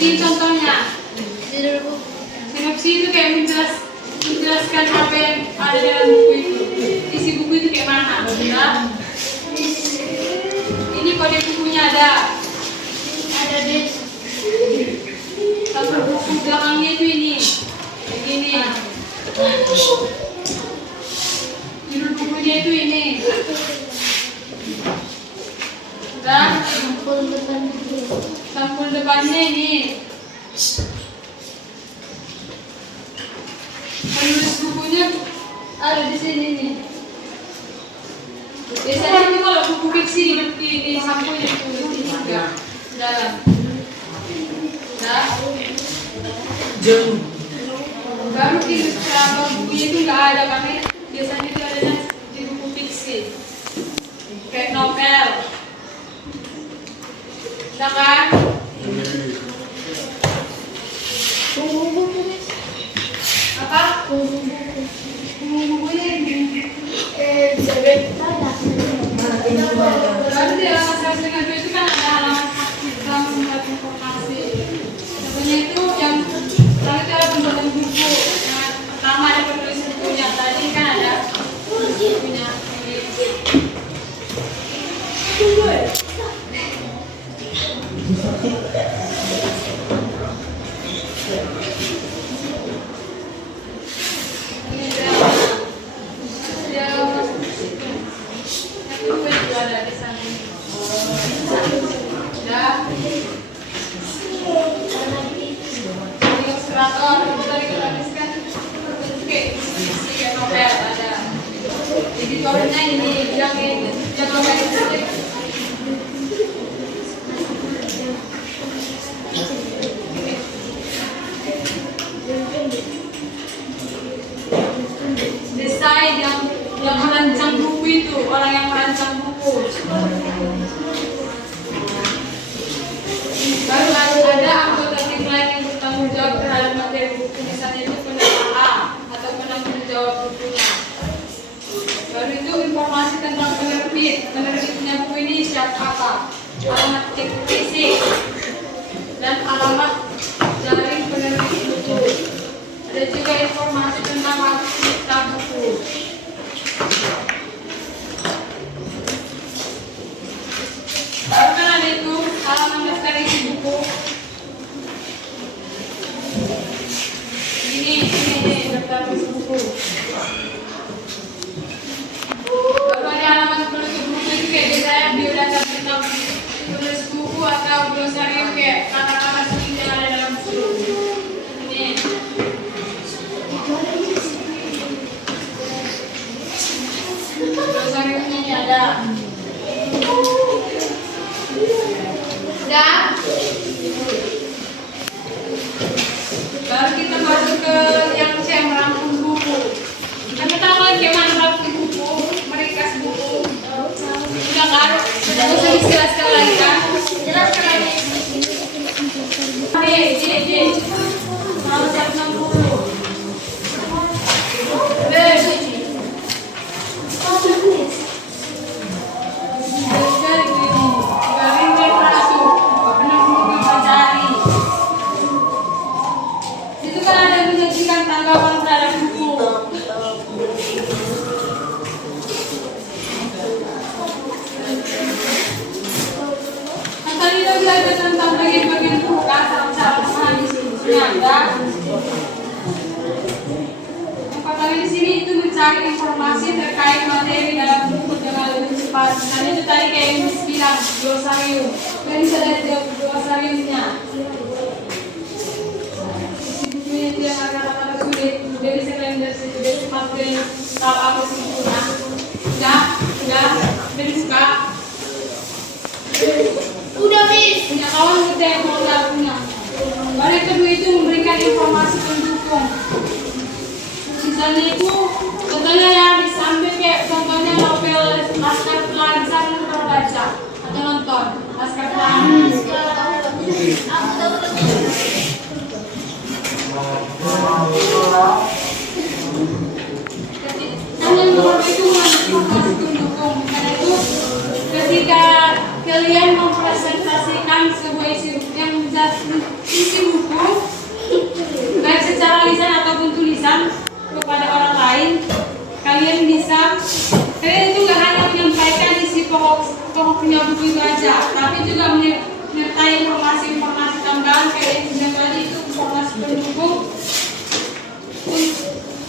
Ini contohnya. Sinopsi itu kayak menjelaskan apa yang ada dalam buku itu. Isi buku itu kayak mana? Nah, ini kode bukunya ada di satu buku belakangnya itu ini. Begini. Judul bukunya itu ini. Dan sampul depannya ini. Penulis bukunya ada di sini nih. Biasanya itu kalau buku fiksi di sampulnya ditulis ini juga dalam. Nah, baru ilustrasi bukunya itu nggak ada karena biasanya itu adanya di buku fiksi kayak novel. Nah kan? Apa? Bukunya ini. Baru di halaman 102 itu kan ada halaman informasi. Contohnya itu yang tadi cara pembuatan buku. Yang pertama ada penulis bukunya. Tadi kan ada bukunya. Editornya ini yang novel itu. Desain yang merancang buku itu, orang yang merancang buku. Baru ada anggota tim lain yang bertanggung jawab terhadap materi buku, misalnya itu penerbit atau penanggung jawab bukunya. Baru itu informasi tentang penerbitnya buku ini siapa, alamat cek fisik, dan alamat jaring penerbit buku. Ada juga informasi tentang waktu cipta buku. Baru kan ada itu halaman daftar isi buku. Ini daftar isi buku. Baru ada halaman penutup buku itu kayak biasanya biodata tentang penulis buku atau glosarium kayak kata-kata sulit yang ada dalam buku. Ini. Glosariumnya ini ada. Udah. Baru kita masuk ke yang saya merangkum buku. Kita tahu kan gimana merangkum buku, meringkas buku. Udah kan? Sudah usah dijelaskan lagi kan? Jelaskan lagi. Ini. Halaman 160. Tanggapan terhadap buku. Tadi kita belajar tentang bagian-bagian buku kan, cara memahami isinya. Yang pertama di sini itu mencari informasi terkait materi dalam buku dengan lebih cepat. Misalnya itu tadi kayak yang bilang glosarium. Kan bisa lihat glosariumnya. Itu yang kata-kata sulit, dari sekunder dari cepat dari kalau apa sih bukunya? Udah, dari suka. Udah punya kawan kita yang mau nggak punya. Baru yang kedua itu memberikan informasi pendukung. Misalnya itu, contohnya yang disambil kayak contohnya novel Laskar Pelangi, saya pernah baca atau nonton Laskar Pelangi. Dan yang nomor itu informasi pendukung. Karena itu ketika kalian mempresentasikan sebuah isi buku baik secara lisan ataupun tulisan kepada orang lain. Kalian itu nggak hanya menyampaikan isi pokoknya buku itu aja, tapi juga menyertai informasi-informasi tambahan kayak yang tadi itu informasi pendukung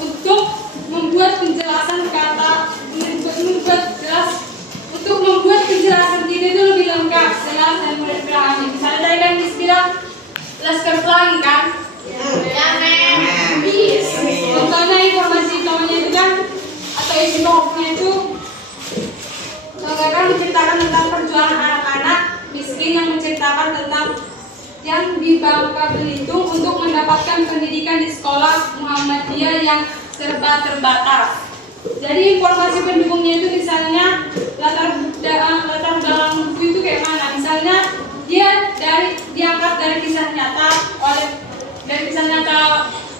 untuk membuat penjelasan diri itu lebih lengkap, jelas dan mudah dipahami. Misalnya tadi kan bilang Laskar Pelangi kan? Ya, contohnya informasi utamanya itu kan atau isi pokoknya itu kan menceritakan tentang perjuangan anak-anak miskin yang menceritakan tentang yang di Bangka Belitung untuk mendapatkan pendidikan di sekolah Muhammadiyah yang serba terbatas. Jadi informasi pendukungnya itu misalnya latar belakang buku itu kayak mana? Misalnya dia diangkat dari kisah nyata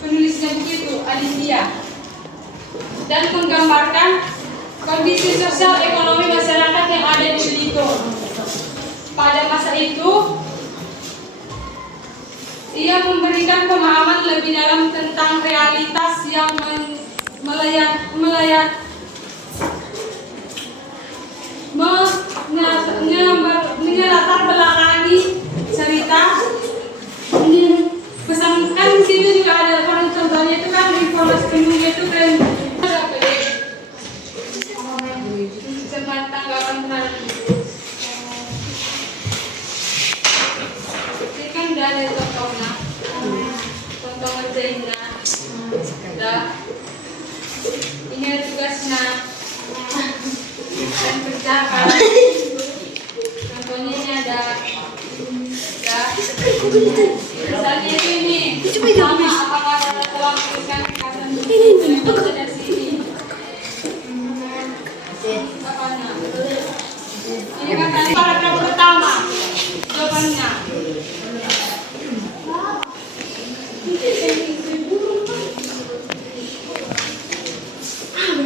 penulisnya buku itu Aditya, dan menggambarkan kondisi sosial ekonomi masyarakat yang ada di Belitung pada masa itu. Ia memberikan pemahaman lebih dalam tentang realitas yang melatar belakangi cerita. Pesankan di sini juga ada contohnya itu kan informasi pendukungnya itu keren. Cermat tanggapan terhadap ini kan udah ada contohnya, contoh ngerjainnya udah, ini ada tugasnya dan kerjakan. Contohnya ini ada misalnya itu ini sama apakah telah tuliskan kekasih ini dari sini apanya ini kan tadi paragraf pertama jawabannya.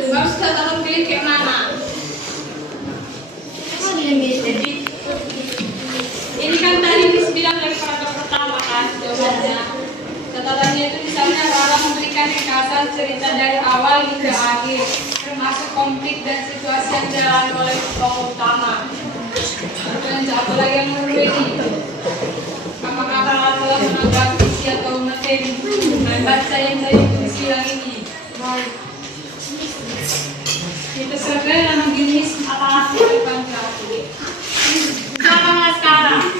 Baru kita taruh pilih kayak mana. Jadi ini kan tadi bilang dari paragraf pertama kan jawabannya. Catatannya itu misalnya Rara memberikan ringkasan cerita dari awal hingga akhir, termasuk konflik dan situasi yang dialami oleh tokoh utama. Dan apa lagi yang menurut ini? Apakah Rara telah menanggapi isi atau materi membaca yang tadi tulis bilang ini? Itu sebenarnya memang jenis apa-apa yang paling. Sama sekarang.